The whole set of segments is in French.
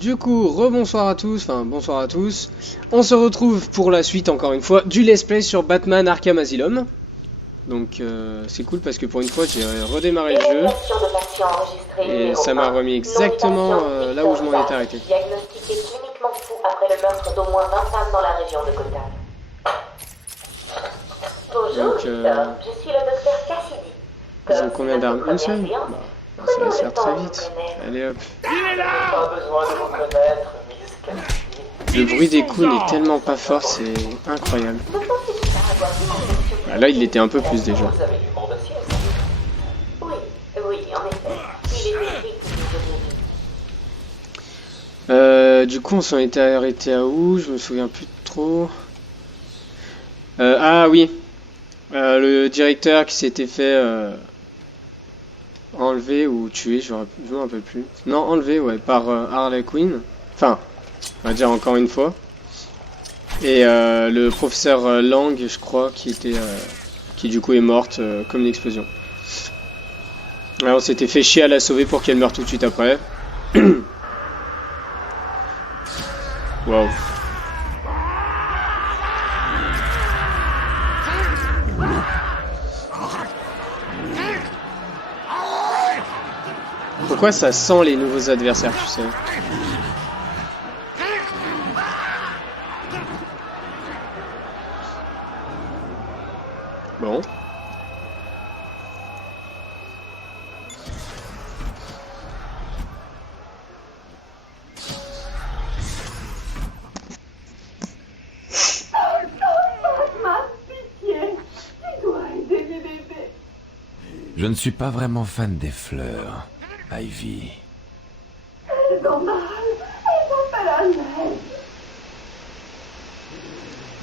Du coup, rebonsoir à tous, enfin bonsoir à tous. On se retrouve pour la suite, encore une fois, du let's play sur Batman Arkham Asylum. Donc c'est cool parce que pour une fois j'ai redémarré le jeu. Et ça m'a remis exactement là où je m'en étais arrêté. Diagnostiqué cliniquement fou après le meurtre d'au moins 20 femmes dans la région de Gotham. Bonjour, je suis le docteur Cassidy. Ils ont combien d'armes? Une seule? Bah, ça va se faire très vite. Allez hop. Il est là! Pas besoin de vous connaître, Miss Cassidy. Le bruit des coups n'est tellement pas fort, c'est incroyable. Bah, là il l'était un peu plus déjà. Vous avez lu mon dossier, oui, en effet. Il est écrit que vous avez Du coup on s'en était arrêté à où? Je me souviens plus trop. Ah oui. Le directeur qui s'était fait enlever ou tuer, je me rappelle plus. Non, enlevé, ouais, par Harley Quinn. Enfin, on va dire encore une fois. Et le professeur Lang, je crois, qui du coup est morte comme une explosion. Alors on s'était fait chier à la sauver pour qu'elle meure tout de suite après. Waouh. Pourquoi ça sent les nouveaux adversaires, tu sais? Bon. Je ne suis pas vraiment fan des fleurs, Ivy. Elles ont mal, elles ont fait la neige.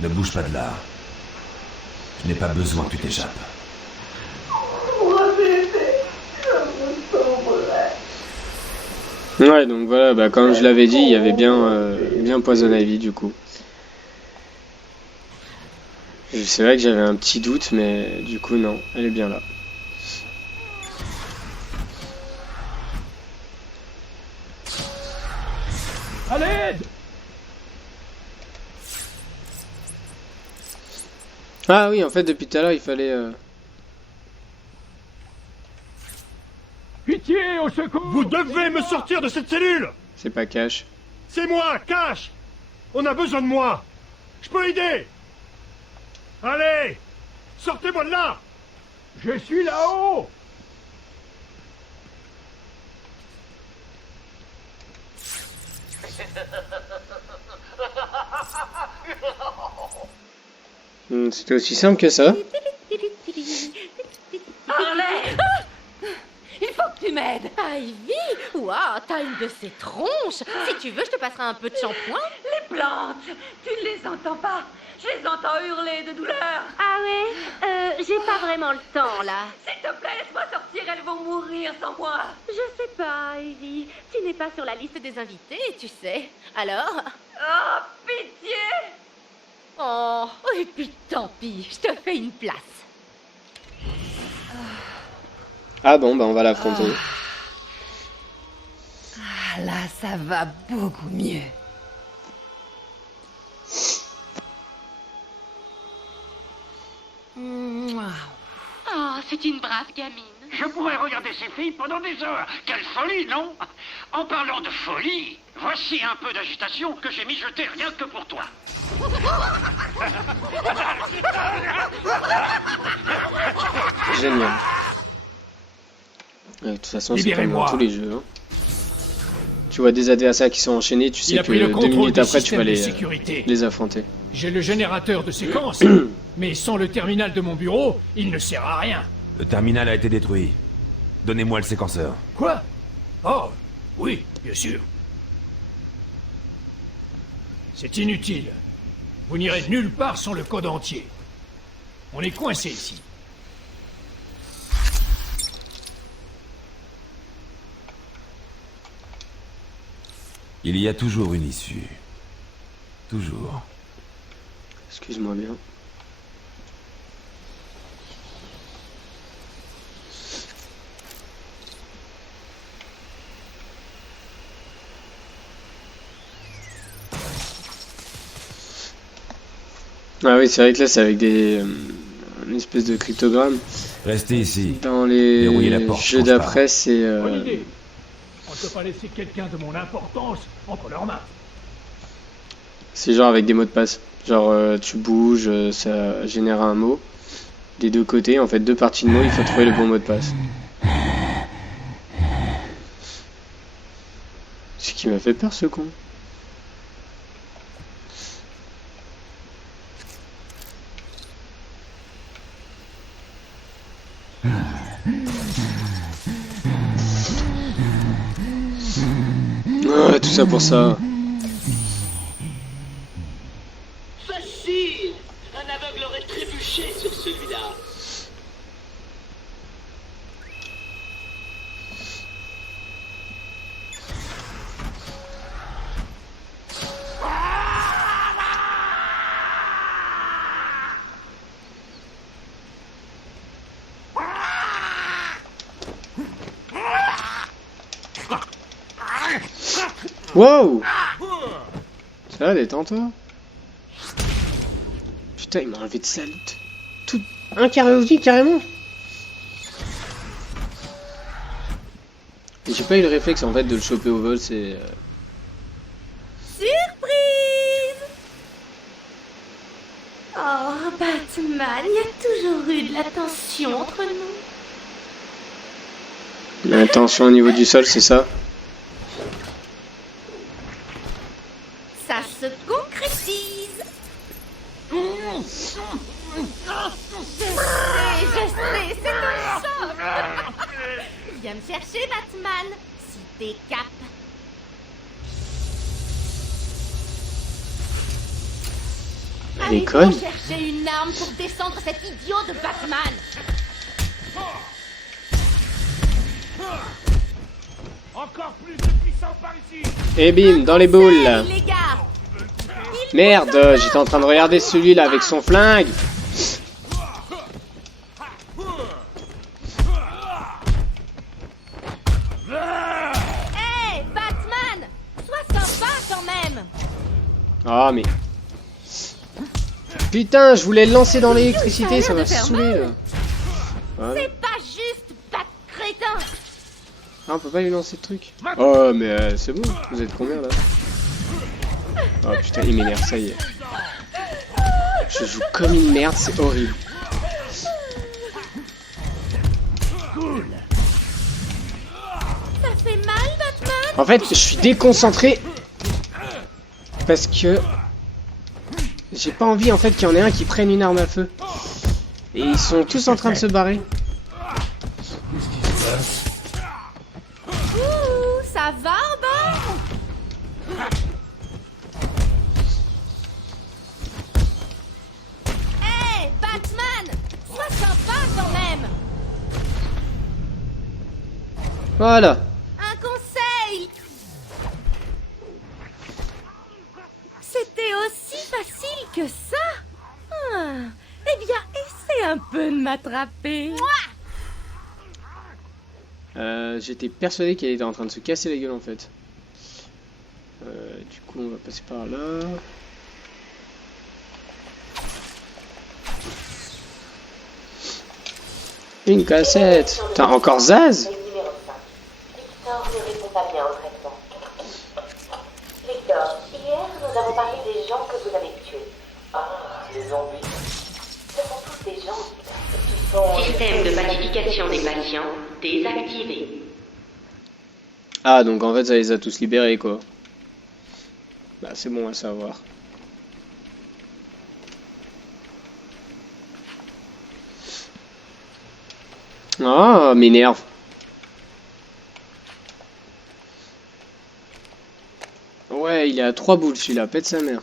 Ne bouge pas de là. Je n'ai pas besoin que tu t'échappes. Moi, bébé, je me sauverai. Ouais, donc voilà, bah, comme je l'avais dit, il y avait bien Poison Ivy du coup. Et c'est vrai que j'avais un petit doute, mais du coup non, elle est bien là. À l'aide! Ah oui, en fait depuis tout à l'heure il fallait... Pitié, au secours! Vous devez me sortir de cette cellule! C'est pas cash. C'est moi, Cash! On a besoin de moi! Je peux aider! Allez! Sortez-moi de là! Je suis là-haut! C'était aussi simple que ça. Harley! Il faut que tu m'aides! Ivy! Waouh, t'as une de ces tronches! Si tu veux, je te passerai un peu de shampoing. Les plantes! Tu ne les entends pas! Je les entends hurler de douleur! Ah ouais? J'ai pas vraiment le temps, là. S'il te plaît, laisse-moi sortir, elles vont mourir sans moi! Je sais pas, Ivy. Tu n'es pas sur la liste des invités, tu sais. Alors? Oh, pitié! Oh, et puis tant pis, je te fais une place. Ah bon, bah on va l'affronter. Ah, là, ça va beaucoup mieux. Oh, c'est une brave gamine. Je pourrais regarder ces filles pendant des heures. Quelle folie, non? En parlant de folie, voici un peu d'agitation que j'ai mijotée rien que pour toi. Génial. De toute façon, c'est comme dans tous les jeux. Hein. Tu vois des adversaires qui sont enchaînés, tu sais que 2 minutes après tu vas les affronter. J'ai le générateur de séquence, mais sans le terminal de mon bureau, il ne sert à rien. Le terminal a été détruit. Donnez-moi le séquenceur. Quoi? Oh, oui, bien sûr. C'est inutile. Vous n'irez nulle part sans le code entier. On est coincé ici. Il y a toujours une issue. Toujours. Excuse-moi bien. Ah oui, c'est vrai que là, c'est avec des... une espèce de cryptogramme. Restez ici. Dans Verrouillez la les porte jeux quand je pars. d'après, c'est... Bonne idée. On ne peut pas laisser quelqu'un de mon importance entre leurs mains. c'est genre avec des mots de passe. Genre, tu bouges, ça génère un mot. Des deux côtés, en fait, deux parties de mots, il faut trouver le bon mot de passe. Ce qui m'a fait peur, ce con. Ah, tout ça pour ça. Facile! Un aveugle aurait trébuché sur celui-là. Wow! Ça va, détends-toi. Putain, il m'a enlevé de sa loot. Tout... Un carré aussi, carrément. Et j'ai pas eu le réflexe, en fait, de le choper au vol, c'est... Surprise! Oh, Batman, il y a toujours eu de la tension entre nous. La tension au niveau du sol, c'est ça? Ça se concrétise. Je sais, c'est un choc. Viens me chercher, Batman, si t'es cap. Elle est Allez conne. donc chercher une arme pour descendre cet idiot de Batman. Encore plus de puissants par ici. Et bim, dans les boules. Conseil, les gars. Il Merde, faut s'en j'étais en train de regarder celui-là avec son flingue. Hey, Batman, sois sympa quand même. Ah, mais... Putain, je voulais le lancer dans l'électricité, ça Ça a l'air m'a de faire saoulé, mal. là. Voilà. C'est pas juste, bat crétin. Ah, on peut pas lui lancer de truc. Oh, mais c'est bon, vous êtes combien, là? Oh, putain, il m'énerve, ça y est. Je joue comme une merde, c'est horrible. Ça fait mal, Batman. En fait, je suis déconcentré parce que j'ai pas envie en fait qu'il y en ait un qui prenne une arme à feu. Et ils sont tous en train de se barrer. Ouh, ça va en bas. Hey, Batman, sois sympa quand même. Voilà. Un conseil. C'était aussi facile que ça. Ah, eh bien, essaie un peu de m'attraper. J'étais persuadé qu'elle était en train de se casser la gueule en fait. Du coup, on va passer par là. Une cassette. Putain, encore Zaz? Numéro 5. Victor ne répond pas bien au traitement. Victor, hier, nous avons parlé des gens que vous avez tués. Ah, les zombies. Ce sont tous des gens qui sont... Système de pacification des patients désactivé. Ah, donc en fait, ça les a tous libérés quoi. Bah, c'est bon à savoir. Ah, m'énerve. Ouais, il est à 3 boules celui-là, pète sa mère.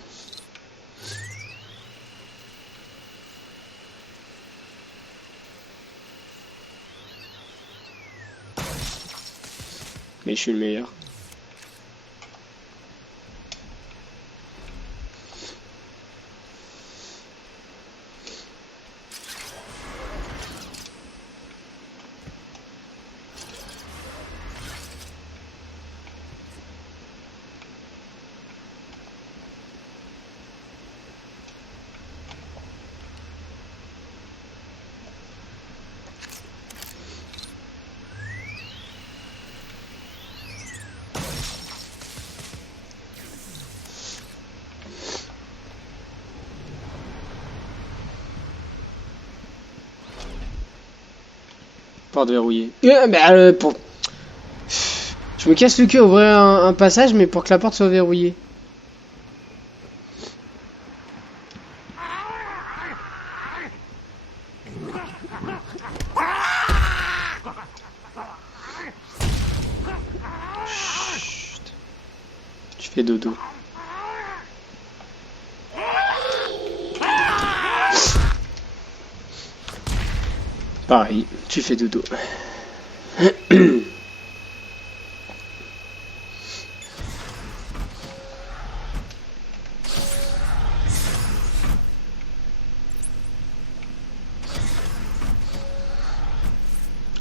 Mais je suis le meilleur. Porte verrouillée. Pour... Je me casse le cul à ouvrir un passage, mais pour que la porte soit verrouillée. Chut. Tu fais dodo. Pareil, tu fais dodo.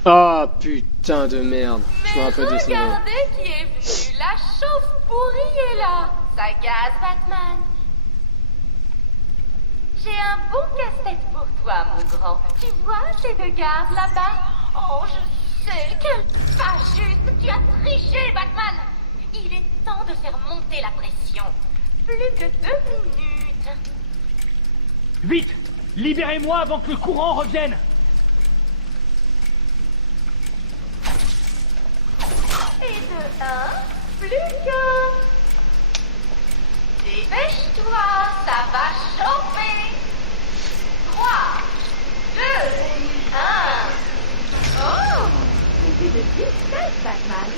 Oh putain de merde. Je me rappelle de ça. Regardez qui est venu. La chauve-pourrie est là. Ça gaz, Batman. J'ai un bon casse-tête pour toi, mon grand. Tu vois ces deux gardes là-bas? Oh, je sais, quel pas juste. Tu as triché, Batman. Il est temps de faire monter la pression. Plus que 2 minutes. Vite! Libérez-moi avant que le courant revienne! Et de 1, plus qu'un. Dépêche-toi, ça va chauffer. 3, 2, 1. Oh, c'était de justesse, Batman.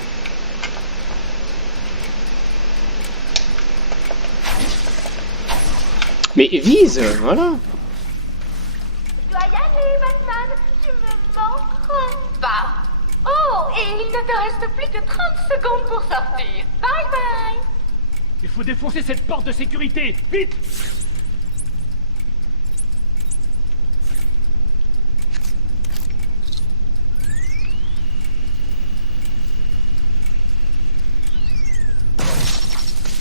Mais vise, voilà. Je dois y aller, Batman. Tu me manqueras pas. Oh, et il ne te reste plus que 30 secondes pour sortir. Bye bye. Il faut défoncer cette porte de sécurité! Vite!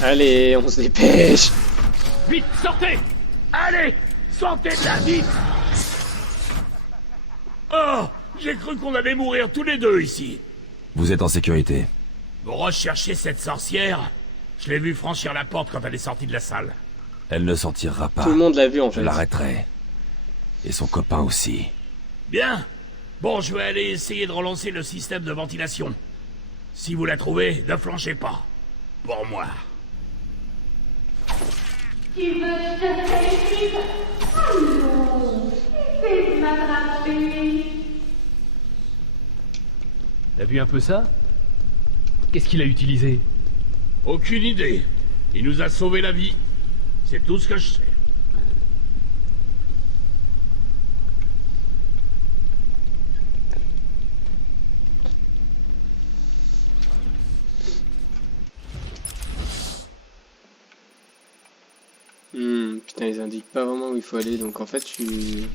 Allez, on se dépêche. Vite, sortez! Allez! Sortez de là, vite! Oh! J'ai cru qu'on allait mourir tous les deux ici. Vous êtes en sécurité. Vous recherchez cette sorcière? Je l'ai vue franchir la porte quand elle est sortie de la salle. Elle ne s'en tirera pas. Tout le monde l'a vu en Je fait. l'arrêterai. Et son copain aussi. Bien. Bon, je vais aller essayer de relancer le système de ventilation. Si vous la trouvez, ne flanchez pas. Pour moi. Tu veux que je te félicite? Allons, essaie de m'attraper. T'as vu un peu ça? Qu'est-ce qu'il a utilisé? Aucune idée. Il nous a sauvé la vie. C'est tout ce que je sais. Putain, ils indiquent pas vraiment où il faut aller, donc en fait, je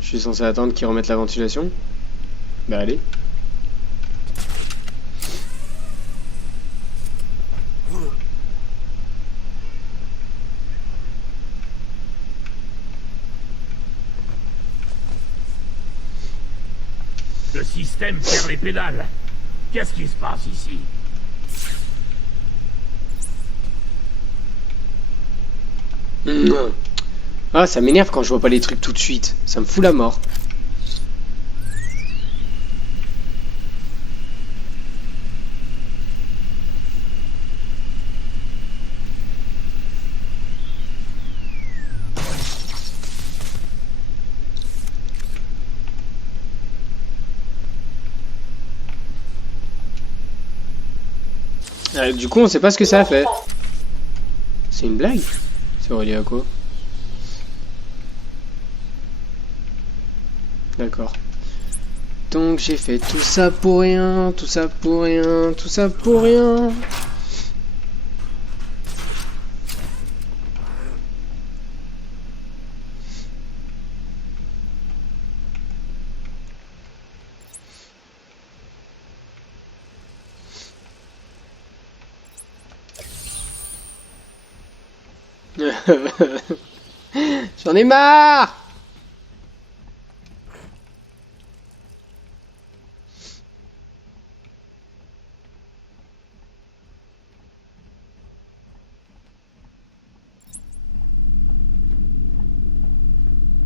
suis censé attendre qu'ils remettent la ventilation. Bah allez. Le système perd les pédales. Qu'est-ce qui se passe ici? Ah, ça m'énerve quand je vois pas les trucs tout de suite. Ça me fout la mort. Du coup, on sait pas ce que ça a fait. C'est une blague? C'est relié à quoi? D'accord. Donc j'ai fait tout ça pour rien, tout ça pour rien, tout ça pour rien. J'en ai marre.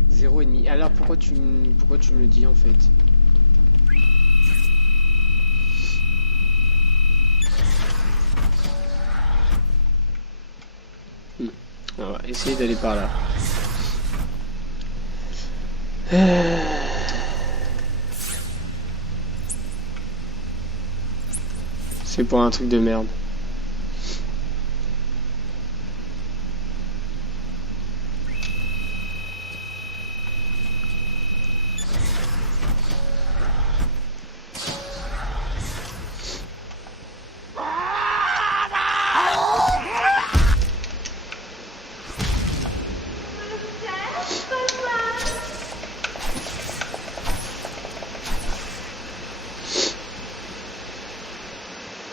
Zéro et demi. Alors pourquoi tu me le dis en fait? essayer d'aller par là. C'est pour un truc de merde.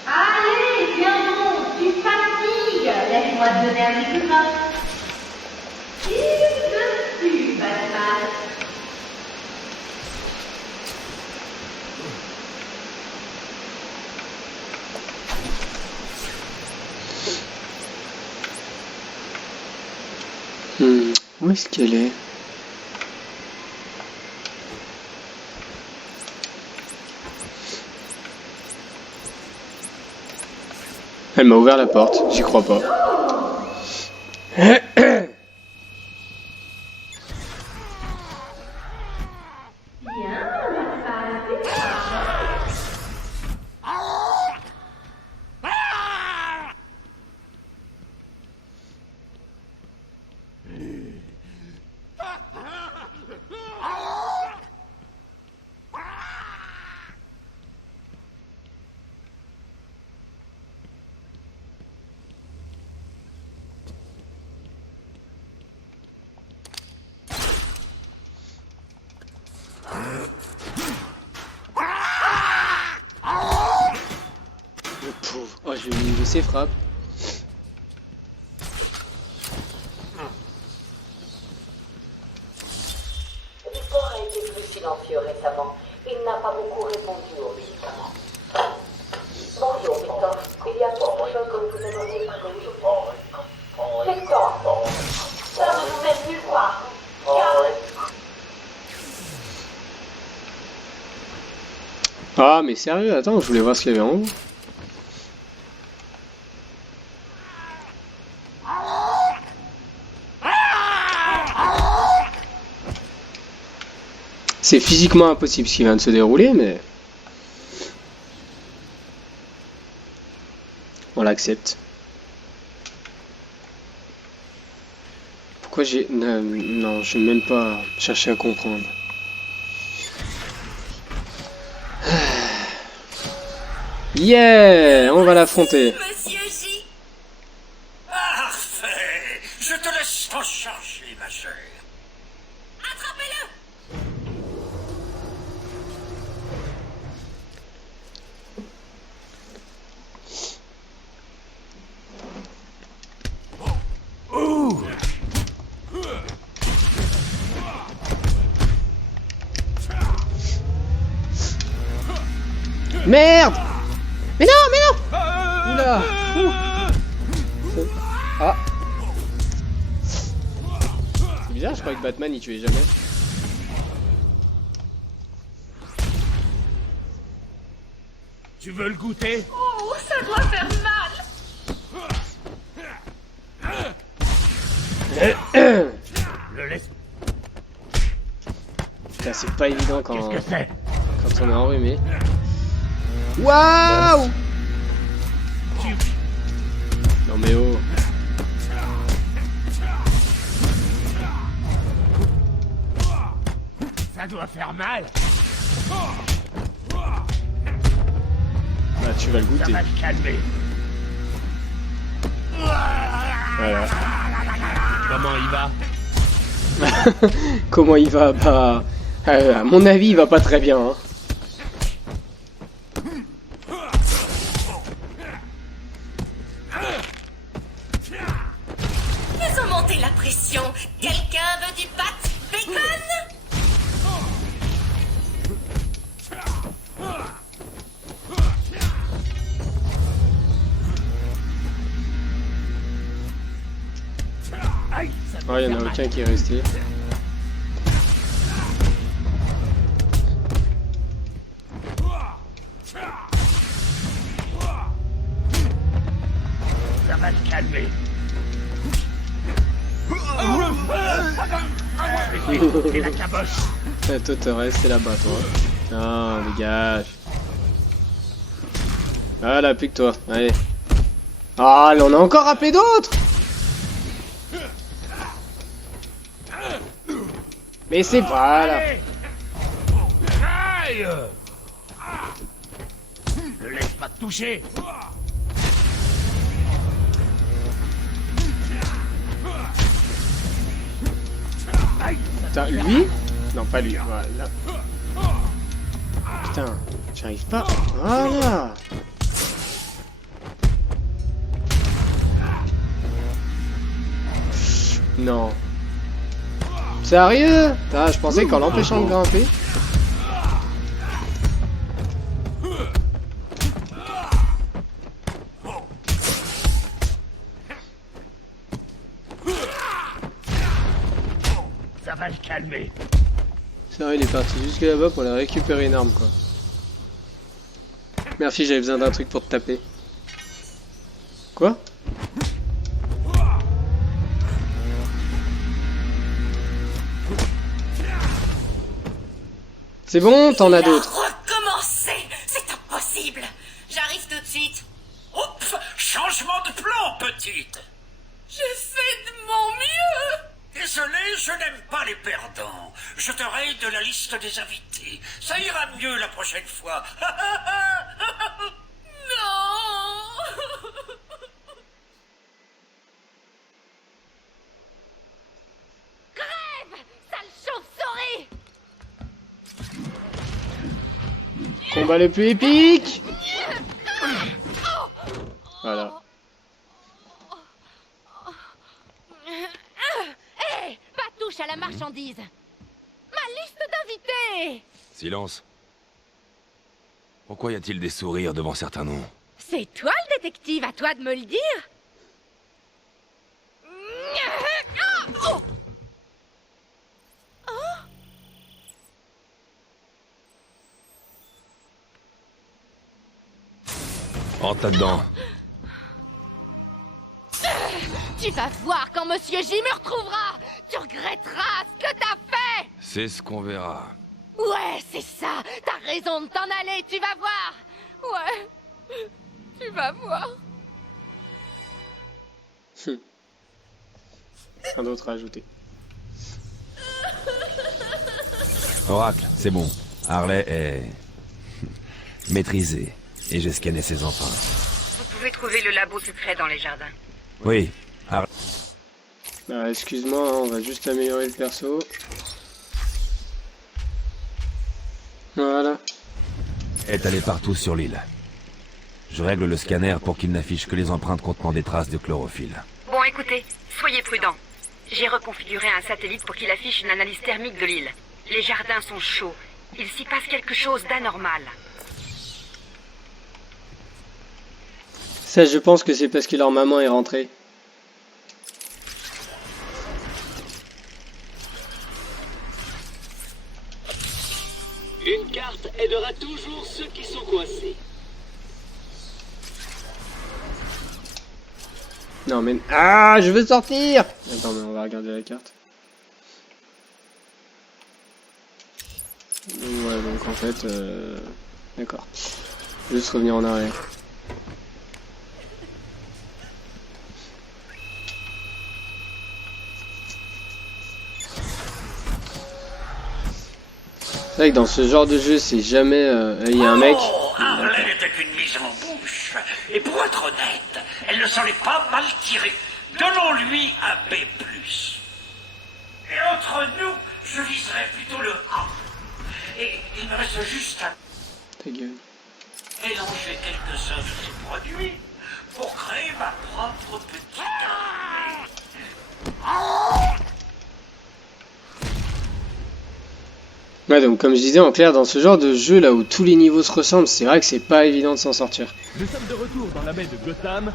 Allez, viens donc, tu fatigues. Laisse-moi te donner un petit coup de main. Tire dessus, Batman. Où est-ce qu'elle est? Elle m'a ouvert la porte, j'y crois pas. Oh, je vais lui laisser frappe. Victor a été plus silencieux récemment. Il n'a pas beaucoup répondu aux médicaments. Bonjour, Victor. Il y a quelque chose que vous aimeriez parler aujourd'hui. Victor, ça ne vous mène nulle part. Ah, mais sérieux, attends, je voulais voir ce qu'il y avait en haut. C'est physiquement impossible ce qui vient de se dérouler, mais... on l'accepte. Pourquoi j'ai... non, je vais même pas chercher à comprendre. Yeah, on va l'affronter. Monsieur J. Parfait. Je te laisse t'en charger, ma chère. Attrapez-le! Merde! Mais non, mais non! Oula! Ah! C'est bizarre, je croyais que Batman il tuait jamais. Tu veux le goûter? Oh, ça doit faire mal. Le laisse. Putain, c'est pas évident quand, Qu'est-ce que c'est? quand on est enrhumé. Waouh! Non mais oh! Ça doit faire mal. Bah tu vas le Ça goûter. va te calmer. Voilà. Comment il va? Comment il va? Bah... à mon avis il va pas très bien. Hein. Ils ont monté la pression. Quelqu'un veut du pâte bacon? Oh, il y en a aucun qui est resté. Ça va te calmer. C'est la caboche. Toi, t'es resté là-bas, toi. Ah, dégage. Voilà, plus que toi. Allez. Ah, là, on a encore rappelé d'autres. Mais c'est pas là. Aïe! Ne laisse pas te toucher. Putain, lui? Non, pas lui. Voilà. Putain, j'arrive pas. Voilà. Non. Sérieux? Ah, je pensais qu'en l'empêchant de grimper. Ça va le calmer. Sérieux, il est parti jusque là-bas pour aller récupérer une arme, quoi. Merci, j'avais besoin d'un truc pour te taper. Quoi? C'est bon, t'en as d'autres. Recommencer, c'est impossible. J'arrive tout de suite. Oups, changement de plan, petite. J'ai fait de mon mieux. Désolé, je n'aime pas les perdants. Je te raye de la liste des invités. Ça ira mieux la prochaine fois. Non. Crève, sale chauve-souris. Combat le plus épique. Voilà. Hé, pas touche à la marchandise. Ma liste d'invités. Silence. Pourquoi y a-t-il des sourires devant certains noms? C'est toi le détective, à toi de me le dire. Rentre là-dedans. Tu vas voir quand Monsieur J me retrouvera. Tu regretteras ce que t'as fait. C'est ce qu'on verra. Ouais, c'est ça. T'as raison de t'en aller, tu vas voir. Ouais, tu vas voir. Un autre à ajouter. Oracle, c'est bon. Harley est... maîtrisé. Et j'ai scanné ses empreintes. Vous pouvez trouver le labo secret dans les jardins. Oui. Harley... Bah, excuse-moi, on va juste améliorer le perso. Voilà. est allé partout sur l'île. Je règle le scanner pour qu'il n'affiche que les empreintes contenant des traces de chlorophylle. Bon, écoutez, soyez prudents. J'ai reconfiguré un satellite pour qu'il affiche une analyse thermique de l'île. Les jardins sont chauds. Il s'y passe quelque chose d'anormal. Ça, je pense que c'est parce que leur maman est rentrée. Une carte aidera toujours ceux qui sont coincés. Non mais... Ah, je veux sortir! Attends, mais on va regarder la carte. Ouais, donc en fait... D'accord. Juste revenir en arrière. C'est vrai que dans ce genre de jeu, c'est jamais... il y a un mec... Harley n'était qu'une mise en bouche. Et pour être honnête, elle ne s'en est pas mal tirée. Donnons-lui un B+. Et entre nous, je viserais plutôt le A. Et il me reste juste à Ta gueule. mélanger quelques-uns de ces produits pour créer ma propre petite armée. Ouais, donc comme je disais, en clair, dans ce genre de jeu là où tous les niveaux se ressemblent, c'est vrai que c'est pas évident de s'en sortir. Nous sommes de retour dans la baie de Gotham.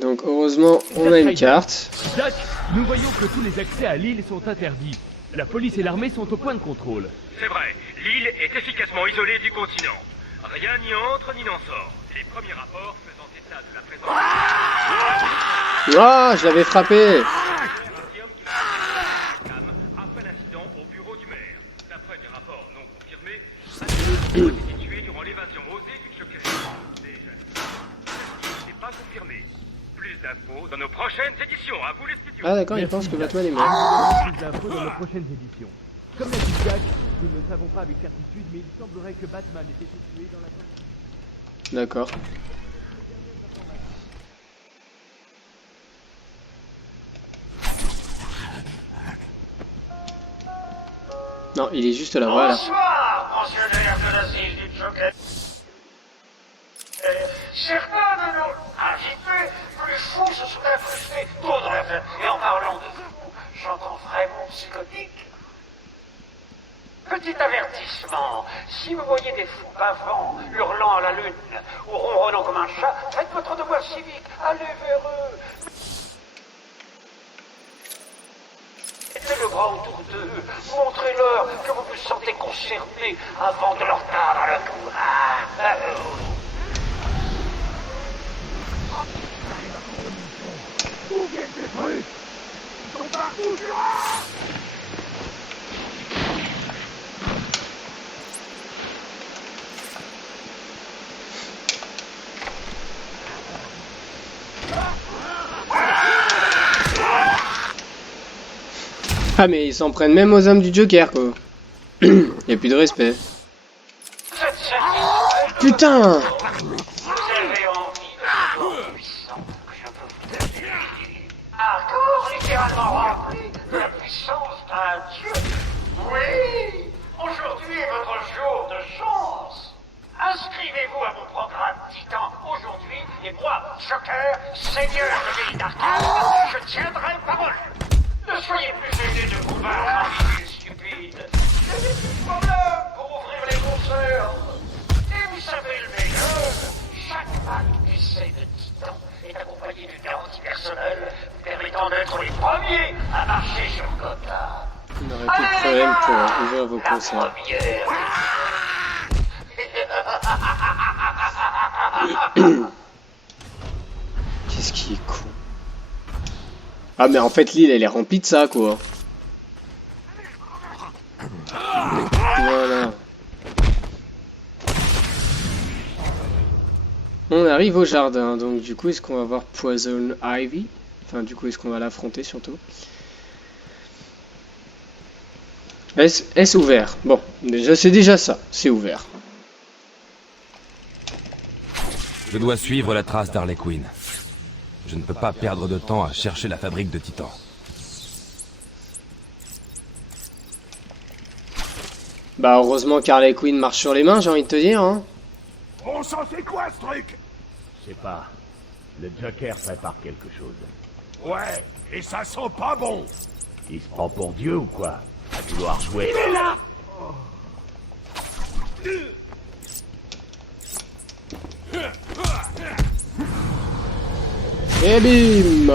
Donc heureusement, on a une carte. Jack, nous voyons que tous les accès à l'île sont interdits. La police et l'armée sont au point de contrôle. C'est vrai, l'île est efficacement isolée du continent. Rien n'y entre ni n'en sort. Les premiers rapports faisant état de la présence... Ah, je l'avais frappé. été tué durant l'évasion osée du Joker. Déjà, c'est pas confirmé. Plus d'infos dans nos prochaines éditions. À vous les studios. Ah d'accord, il pense que Batman est mort. Plus d'infos dans nos prochaines éditions. Comme l'a dit Jack, nous ne le savons pas avec certitude, mais il semblerait que Batman ait été tué dans la... D'accord. Non, il est juste là, voilà. Bonsoir, pensionnaire de l'assise du Joker. Certains de nos invités plus fous se sont incrustés tôt dans l'affaire. Et en parlant de vous, j'entends vraiment psychotique. Petit avertissement, si vous voyez des fous bavants, hurlant à la lune, ou ronronnant comme un chat, faites votre devoir civique, allez vers eux. Mettez le bras autour d'eux, montrez-leur que vous vous sentez concerné avant de leur tendre le cou. Où viennent ces trucs? Ils sont partout, Jura! Ah mais ils s'en prennent même aux hommes du Joker quoi. Y a plus de respect. Putain! Vous avez envie de corps puissant que je peux vous donner. Un corps littéralement rempli de la puissance d'un dieu. Oui! Aujourd'hui est votre jour de chance. Inscrivez-vous à mon programme Titan aujourd'hui et moi, Joker, seigneur de l'île d'Arkham, je tiendrai parole. Ne soyez plus aidés de convaincre un fils stupide. J'ai plus de problème pour ouvrir les concerts. Et vous savez le meilleur, chaque acte d'essai de Titan est accompagné d'une garantie personnelle permettant d'être les premiers à marcher sur Gotham. On aurait plus de problème pour ouvrir vos concerts. Qu'est-ce qui est con. Ah mais en fait l'île elle est remplie de ça quoi. Voilà. On arrive au jardin, donc du coup est-ce qu'on va voir Poison Ivy? Enfin du coup est-ce qu'on va l'affronter surtout? Est-ce ouvert? Bon, déjà c'est déjà ça, c'est ouvert. Je dois suivre la trace d'Harley Quinn. Je ne peux pas perdre de temps à chercher la fabrique de Titan. Bah heureusement qu'Harley Quinn marche sur les mains, j'ai envie de te dire, hein. Bon sang, c'est quoi ce truc? Je sais pas. Le Joker prépare quelque chose. Ouais, et ça sent pas bon. Il se prend pour Dieu ou quoi? À vouloir jouer. Il est là! Et bim!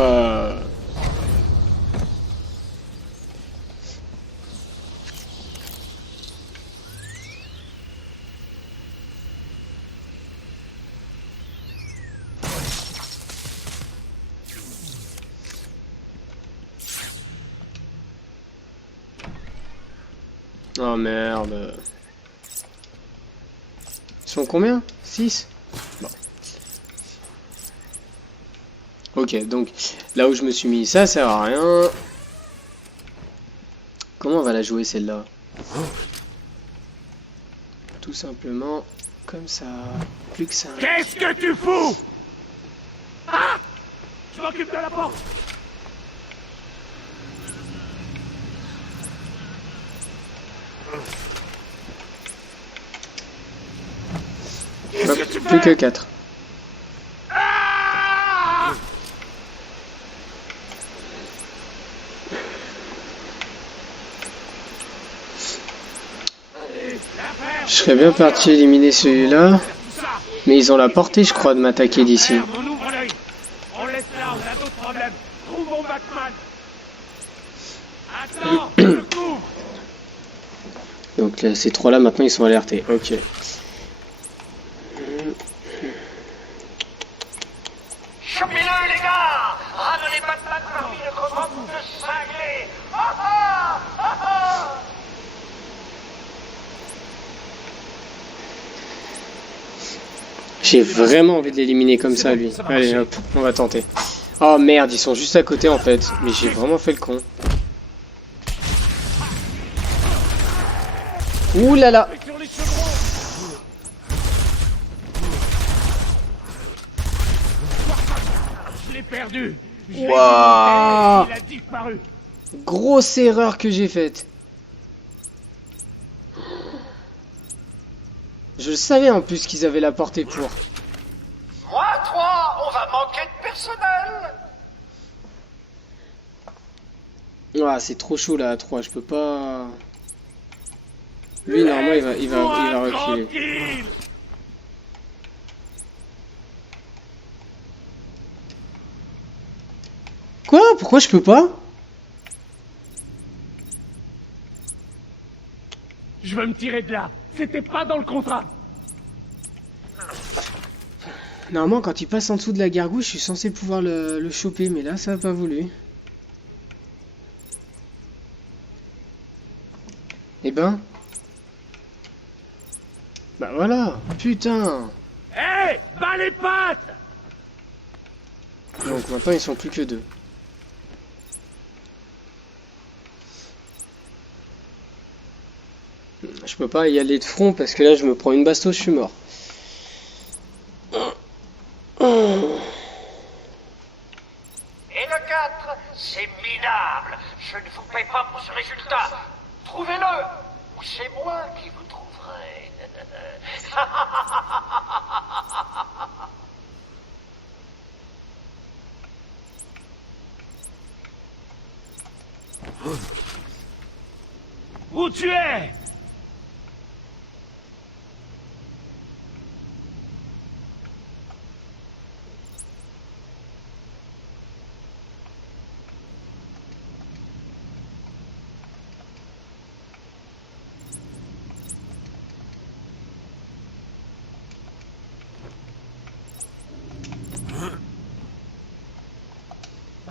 Oh merde. Ils sont combien? 6? Bon. Ok, donc là où je me suis mis, ça sert à rien. Comment on va la jouer celle-là? Tout simplement comme ça. Plus que ça. Qu'est-ce que tu fous? Ah! Je m'occupe de la porte. Hop, plus que 4. Je serais bien parti éliminer celui-là, mais ils ont la portée, je crois, de m'attaquer d'ici. On ouvre l'œil. On laisse là, on a d'autres problèmes. Trouvons Batman. Attends, je couvre. Donc là, ces trois-là, maintenant, ils sont alertés. Ok. Chopez-le, les gars! Ramenez Batman parmi notre bande de cinglés! Ah ah! Ah ah! J'ai vraiment envie de l'éliminer comme ça, lui. Allez, hop, on va tenter. Oh merde, ils sont juste à côté en fait. Mais j'ai vraiment fait le con. Ouh là là. Je l'ai perdu. Waouh. Il a disparu. Grosse erreur que j'ai faite. Je le savais en plus qu'ils avaient la portée pour. Moi, 3, on va manquer de personnel. Ah, c'est trop chaud là à 3, je peux pas. Lui normalement il va reculer. Tranquille. Quoi? Pourquoi je peux pas? Je veux me tirer de là. C'était pas dans le contrat. Normalement quand il passe en dessous de la gargouille, je suis censé pouvoir le choper, mais là ça a pas voulu. Eh ben. Bah voilà, putain. Hé, bats les pattes. Donc maintenant ils sont plus que 2. Je peux pas y aller de front parce que là je me prends une bastos, je suis mort. Et le 4, c'est minable. Je ne vous paie pas pour ce résultat. Trouvez-le, ou c'est moi qui vous trouverai. Où tu es?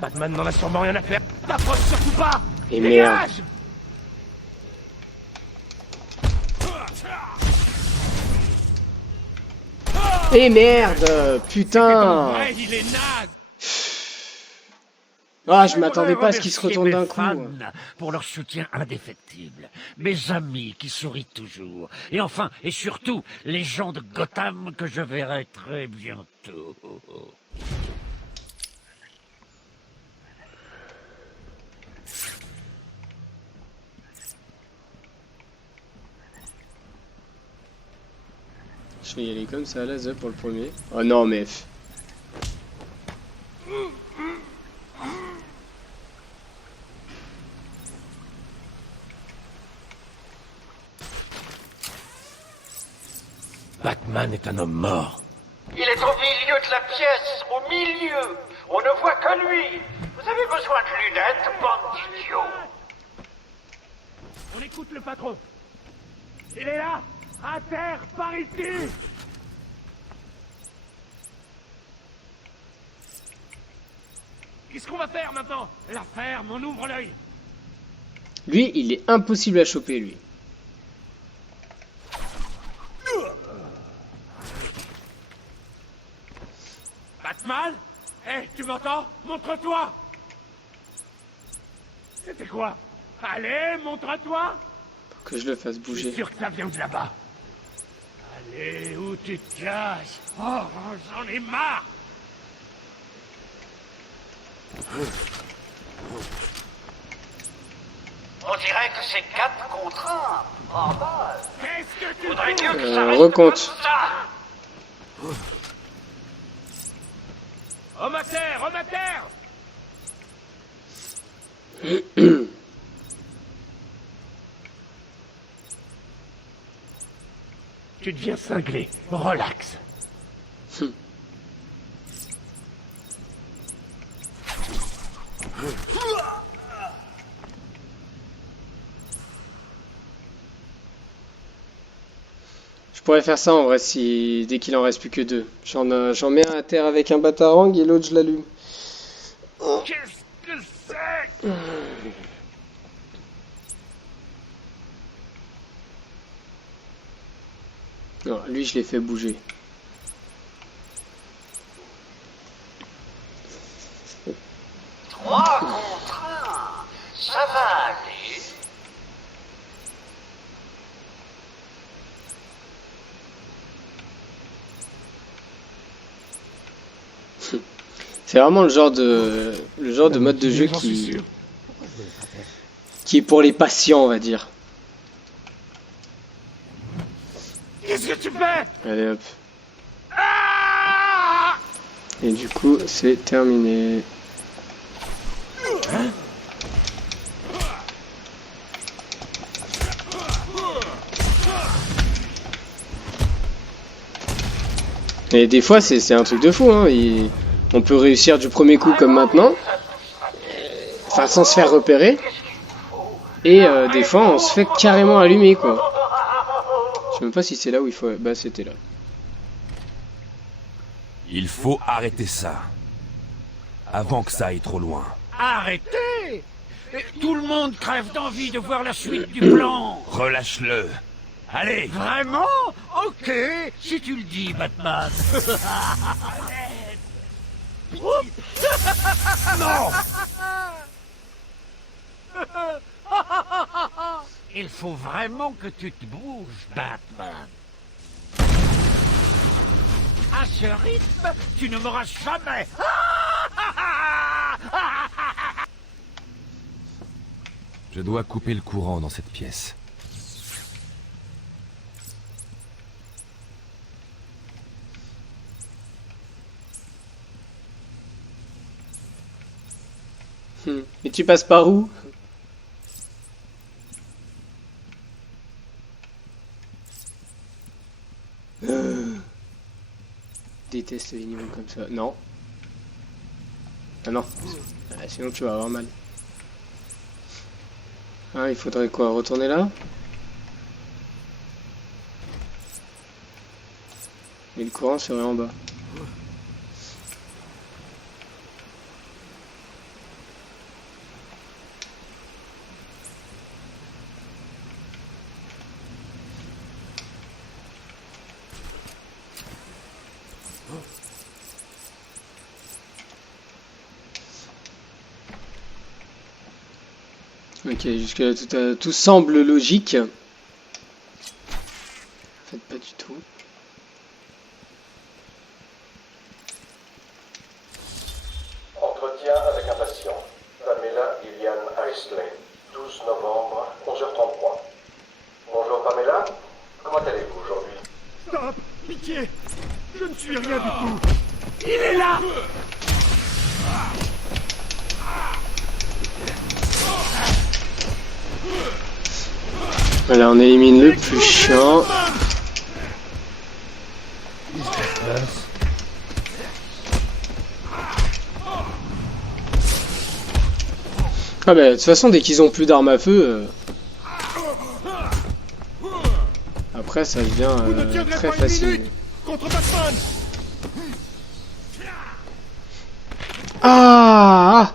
Batman n'en a sûrement rien à faire. T'approches surtout pas. Et merde. Dégage. Et merde, putain. Ouais, il est naze. Ah, je m'attendais pas à ce qu'il se retourne d'un coup. Fans pour leur soutien indéfectible, mes amis qui sourient toujours, et enfin et surtout les gens de Gotham que je verrai très bientôt. Je vais y aller comme ça, là, pour le premier. Oh non, mais... Batman est un homme mort. Il est au milieu de la pièce, au milieu. On ne voit que lui. Vous avez besoin de lunettes, bande d'idiots. On écoute le patron. Il est là, à terre, par ici. Qu'est-ce qu'on va faire maintenant? La ferme, on ouvre l'œil. Lui, il est impossible à choper, lui. Batman? Hé, tu m'entends? Montre-toi! C'était quoi? Allez, montre-toi! Faut que je le fasse Je bouger. suis sûr que ça vient de là-bas. Allez, où tu te caches? Oh, j'en ai marre! On dirait que c'est 4 contre 1. Oh bah. Qu'est-ce que tu Faudrait fous? mieux que ça reste recompte. comme ça. Homme à terre! Homme à terre! Tu deviens cinglé. Relax. Je pourrais faire ça en vrai si dès qu'il en reste plus que 2. J'en mets un à terre avec un batarang et l'autre je l'allume. Qu'est-ce que c'est? Non, lui je l'ai fait bouger. 3 contre 1. Ça va aller. C'est vraiment le genre de mode de jeu qui est pour les patients, on va dire. Qu'est-ce que tu fais? Allez hop. Et du coup, c'est terminé. Et des fois, c'est un truc de fou, hein. On peut réussir du premier coup comme maintenant. Enfin, sans se faire repérer. Et des fois, on se fait carrément allumer, quoi. Je sais même pas si c'est là où il faut... Bah, c'était là. Il faut arrêter ça. Avant que ça aille trop loin. Arrêtez! Tout le monde crève d'envie de voir la suite du plan. Relâche-le. Allez. Vraiment? Ok, si tu le dis, Batman. Non! Il faut vraiment que tu te bouges, Batman. À ce rythme, tu ne m'auras jamais. Je dois couper le courant dans cette pièce. Et tu passes par où? Déteste les niveaux comme ça. Non. Ah non. Ah, sinon tu vas avoir mal. Ah, il faudrait quoi? Retourner là? Et le courant serait en bas. Ok, jusque-là tout semble logique. En fait, pas du tout. Entretien avec un patient. Pamela Lillian Isley. 12 novembre, 11h33. Bonjour Pamela. Comment allez-vous aujourd'hui? Stop! Pitié! Je ne suis rien du tout! Il est là! Voilà, on élimine le plus chiant. Ah bah de toute façon dès qu'ils ont plus d'armes à feu, après ça devient très facile. Contre Batman! Ah!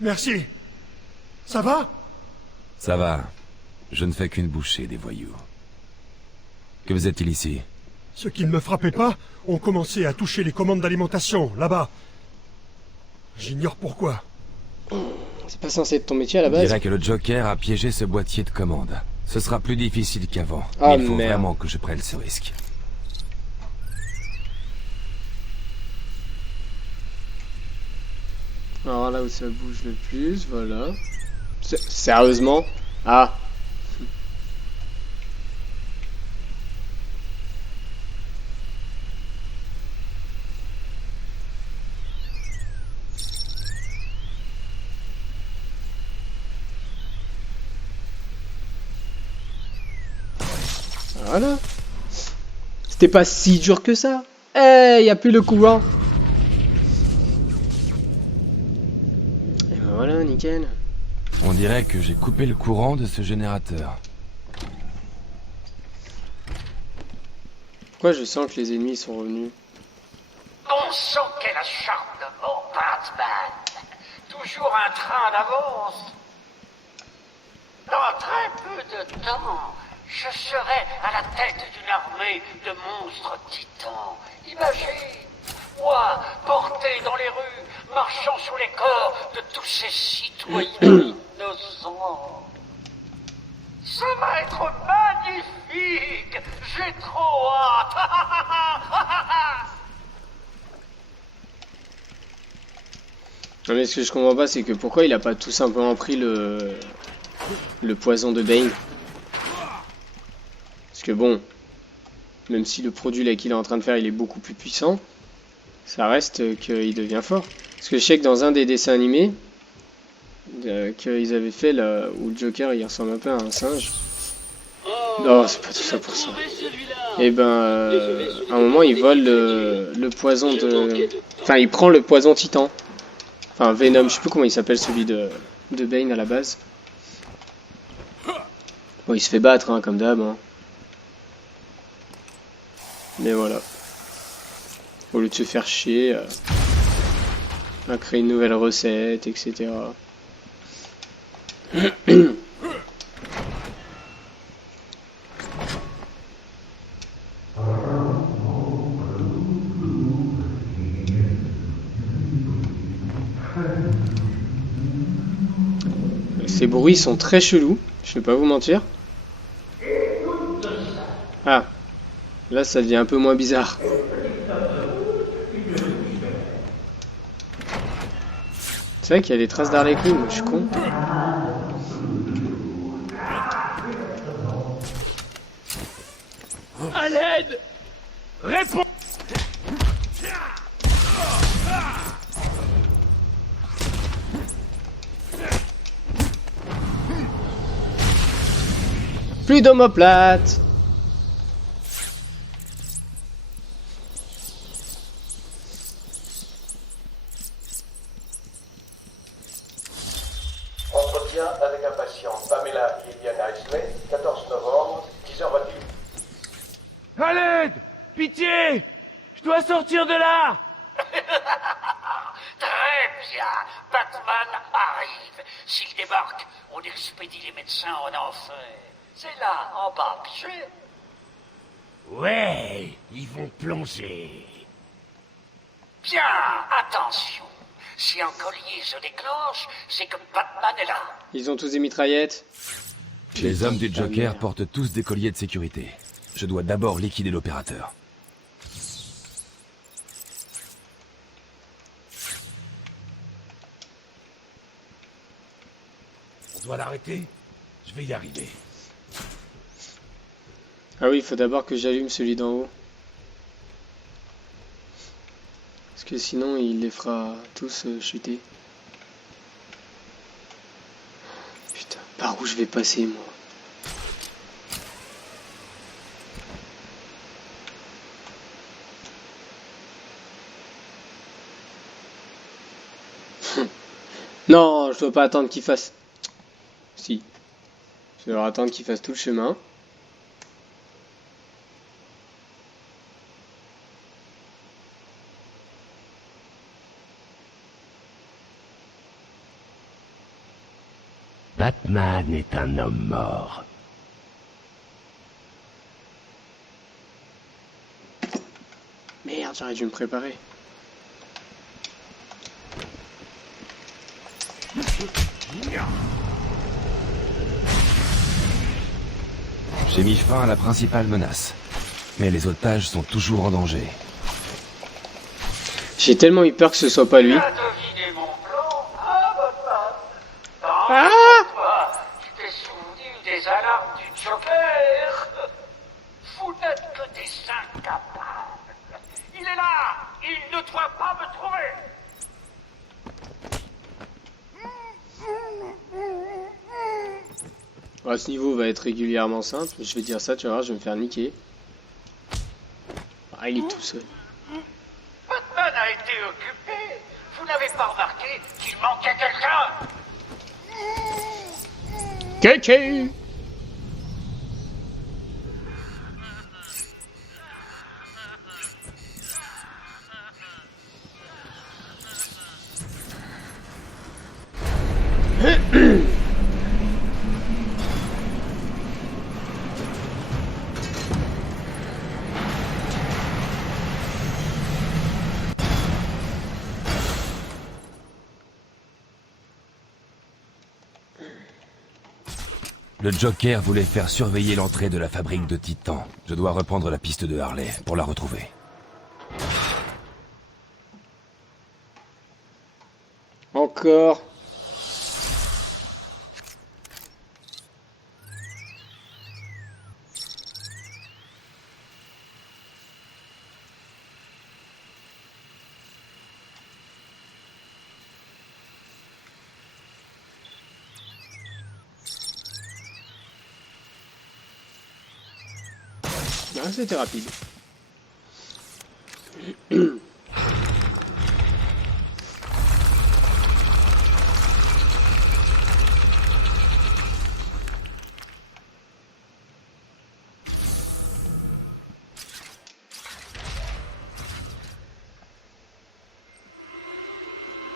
Merci. Ça va? Ça va. Je ne fais qu'une bouchée des voyous. Que faisait-il ici? Ceux qui ne me frappaient pas ont commencé à toucher les commandes d'alimentation, là-bas. J'ignore pourquoi. C'est pas censé être ton métier à la base. Je dirais que le Joker a piégé ce boîtier de commande. Ce sera plus difficile qu'avant. Ah, il faut merde. vraiment que je prenne ce risque. Alors là où ça bouge le plus, voilà. Sérieusement? Ah. Voilà. C'était pas si dur que ça. Eh, y a plus le courant. Et ben voilà, nickel. On dirait que j'ai coupé le courant de ce générateur. Pourquoi je sens que les ennemis sont revenus? Bon sang, quel acharnement, Batman! Toujours un train d'avance! Dans très peu de temps, Je serai à la tête d'une armée de monstres titans. Imagine, moi, porté dans les rues, marchant sous les corps de tous ces citoyens innocents. Ça va être magnifique. J'ai trop hâte. Non mais ce que je comprends pas, c'est que pourquoi il a pas tout simplement pris le poison de Bane. Parce que bon, même si le produit là qu'il est en train de faire il est beaucoup plus puissant, ça reste qu'il devient fort. Parce que je sais que dans un des dessins animés qu'ils avaient fait là, où le Joker il ressemble un peu à un singe. Non, c'est pas tout ça pour ça. Et ben, à un moment il vole le poison de... Enfin, il prend le poison titan. Enfin, Venom, je sais plus comment il s'appelle celui de Bane à la base. Bon, il se fait battre, hein, comme d'hab. Hein. Mais voilà. Au lieu de se faire chier, à créer une nouvelle recette, etc. Ces bruits sont très chelous, je vais pas vous mentir. Ah, là ça devient un peu moins bizarre. C'est vrai qu'il y a des traces d'Harley Quinn, je suis con. À l'aide! Réponds! Plus d'omoplate. Entretien avec un patient. Pamela Lillian Isley, 14 novembre, 10h28. À l'aide! Pitié! Je dois sortir de là! Très bien. Batman arrive. S'il débarque, on expédie les médecins en enfer. C'est là, en bas, piché. Ouais, ils vont plonger. Bien, attention. Si un collier se déclenche, c'est que Batman est là. Ils ont tous des mitraillettes. Les hommes du Joker portent tous des colliers de sécurité. Je dois d'abord liquider l'opérateur. On doit l'arrêter? Je vais y arriver. Ah oui, il faut d'abord que j'allume celui d'en haut. Parce que sinon, il les fera tous chuter. Putain, par où je vais passer, moi? Non, je dois pas attendre qu'il fasse... Si. Je dois attendre qu'il fasse tout le chemin. Batman est un homme mort. Merde, j'aurais dû me préparer. J'ai mis fin à la principale menace. Mais les otages sont toujours en danger. J'ai tellement eu peur que ce soit pas lui. Devinez mon plan, hein, Batman? Ah! Toi, tu t'es souvenu des alarmes du Joker? Vous n'êtes que des incapables. Il est là! Il ne doit pas me trouver! À ce niveau va être régulièrement simple. Je vais dire ça, tu vas voir, je vais me faire niquer. Ah, il est tout seul. Batman a été occupé. Vous n'avez pas remarqué qu'il manquait quelqu'un? Kéké! Le Joker voulait faire surveiller l'entrée de la fabrique de Titan. Je dois reprendre la piste de Harley pour la retrouver. Encore. Ah, c'était rapide.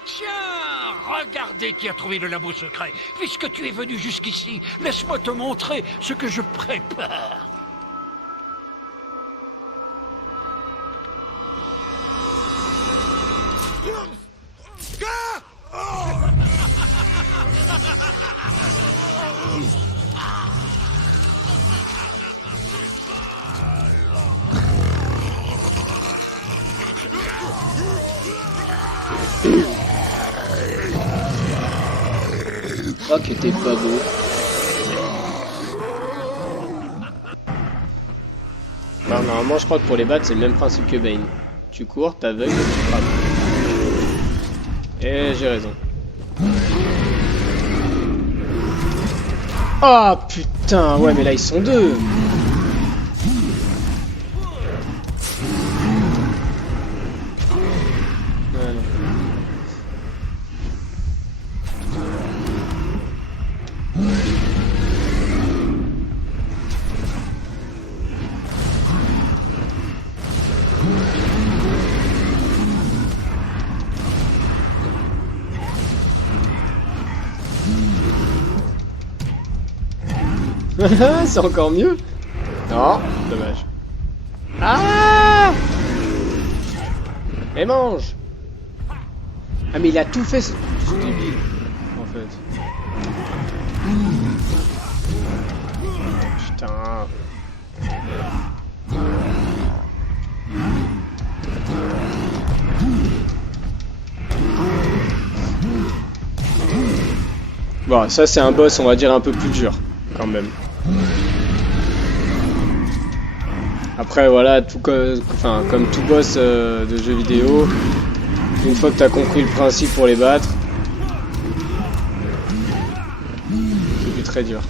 Tiens, regardez qui a trouvé le labo secret. Puisque tu es venu jusqu'ici, laisse-moi te montrer ce que je prépare. Oh, que t'es pas beau. Non, normalement, je crois que pour les battre, c'est le même principe que Bane. Tu cours, t'aveugles, tu frappes. Et j'ai raison. Oh putain, ouais, mais là ils sont deux. Voilà. C'est encore mieux. Non, dommage. Ah! Et mange. Ah mais il a tout fait ce débile, en fait. Putain. Bon, ça c'est un boss, on va dire un peu plus dur, quand même. Après voilà, tout comme tout boss de jeu vidéo, une fois que tu as compris le principe pour les battre, c'est plus très dur.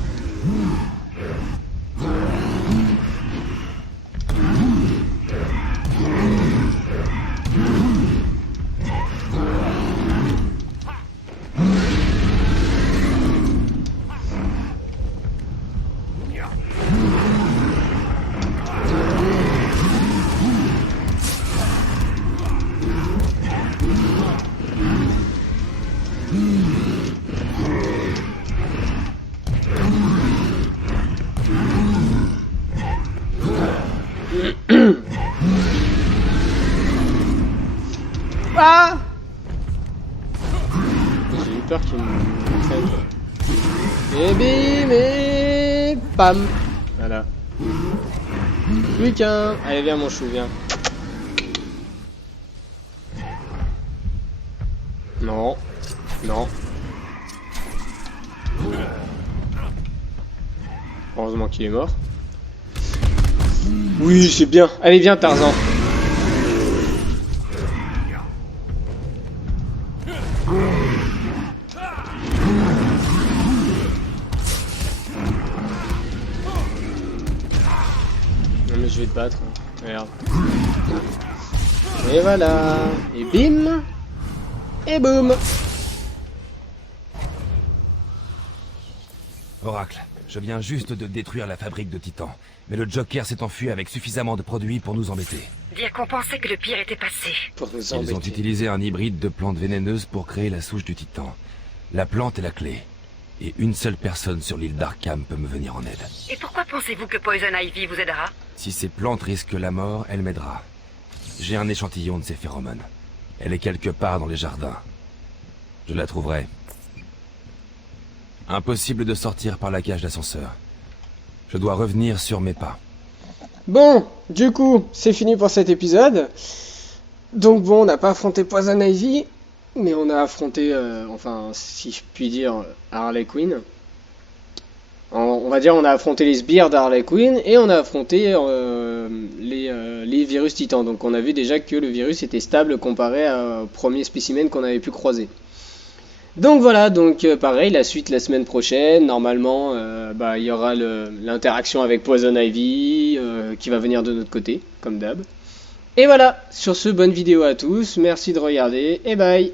Ah! J'ai eu peur qu'il me traite. Et bim et pam. Voilà. Plus qu'un. Allez viens mon chou, viens. Non. Non. Heureusement qu'il est mort. Oui, c'est bien. Allez viens Tarzan. Je vais te battre, regarde. Et voilà. Et bim. Et boum. Oracle, je viens juste de détruire la fabrique de Titan. Mais le Joker s'est enfui avec suffisamment de produits pour nous embêter. Dire qu'on pensait que le pire était passé. Pour nous Ils embêter. ont utilisé un hybride de plantes vénéneuses pour créer la souche du Titan. La plante est la clé. Et une seule personne sur l'île d'Arkham peut me venir en aide. Et pourquoi pensez-vous que Poison Ivy vous aidera? Si ces plantes risquent la mort, elle m'aidera. J'ai un échantillon de ses phéromones. Elle est quelque part dans les jardins. Je la trouverai. Impossible de sortir par la cage d'ascenseur. Je dois revenir sur mes pas. Bon, du coup, c'est fini pour cet épisode. Donc bon, on n'a pas affronté Poison Ivy, mais on a affronté, enfin, si je puis dire, Harley Quinn. On va dire on a affronté les sbires d'Harley Quinn et on a affronté les virus titans. Donc on a vu déjà que le virus était stable comparé au premier spécimen qu'on avait pu croiser. Donc voilà, donc pareil, la suite la semaine prochaine. Normalement, il y aura l'interaction avec Poison Ivy qui va venir de notre côté, comme d'hab. Et voilà, sur ce, bonne vidéo à tous, merci de regarder et bye.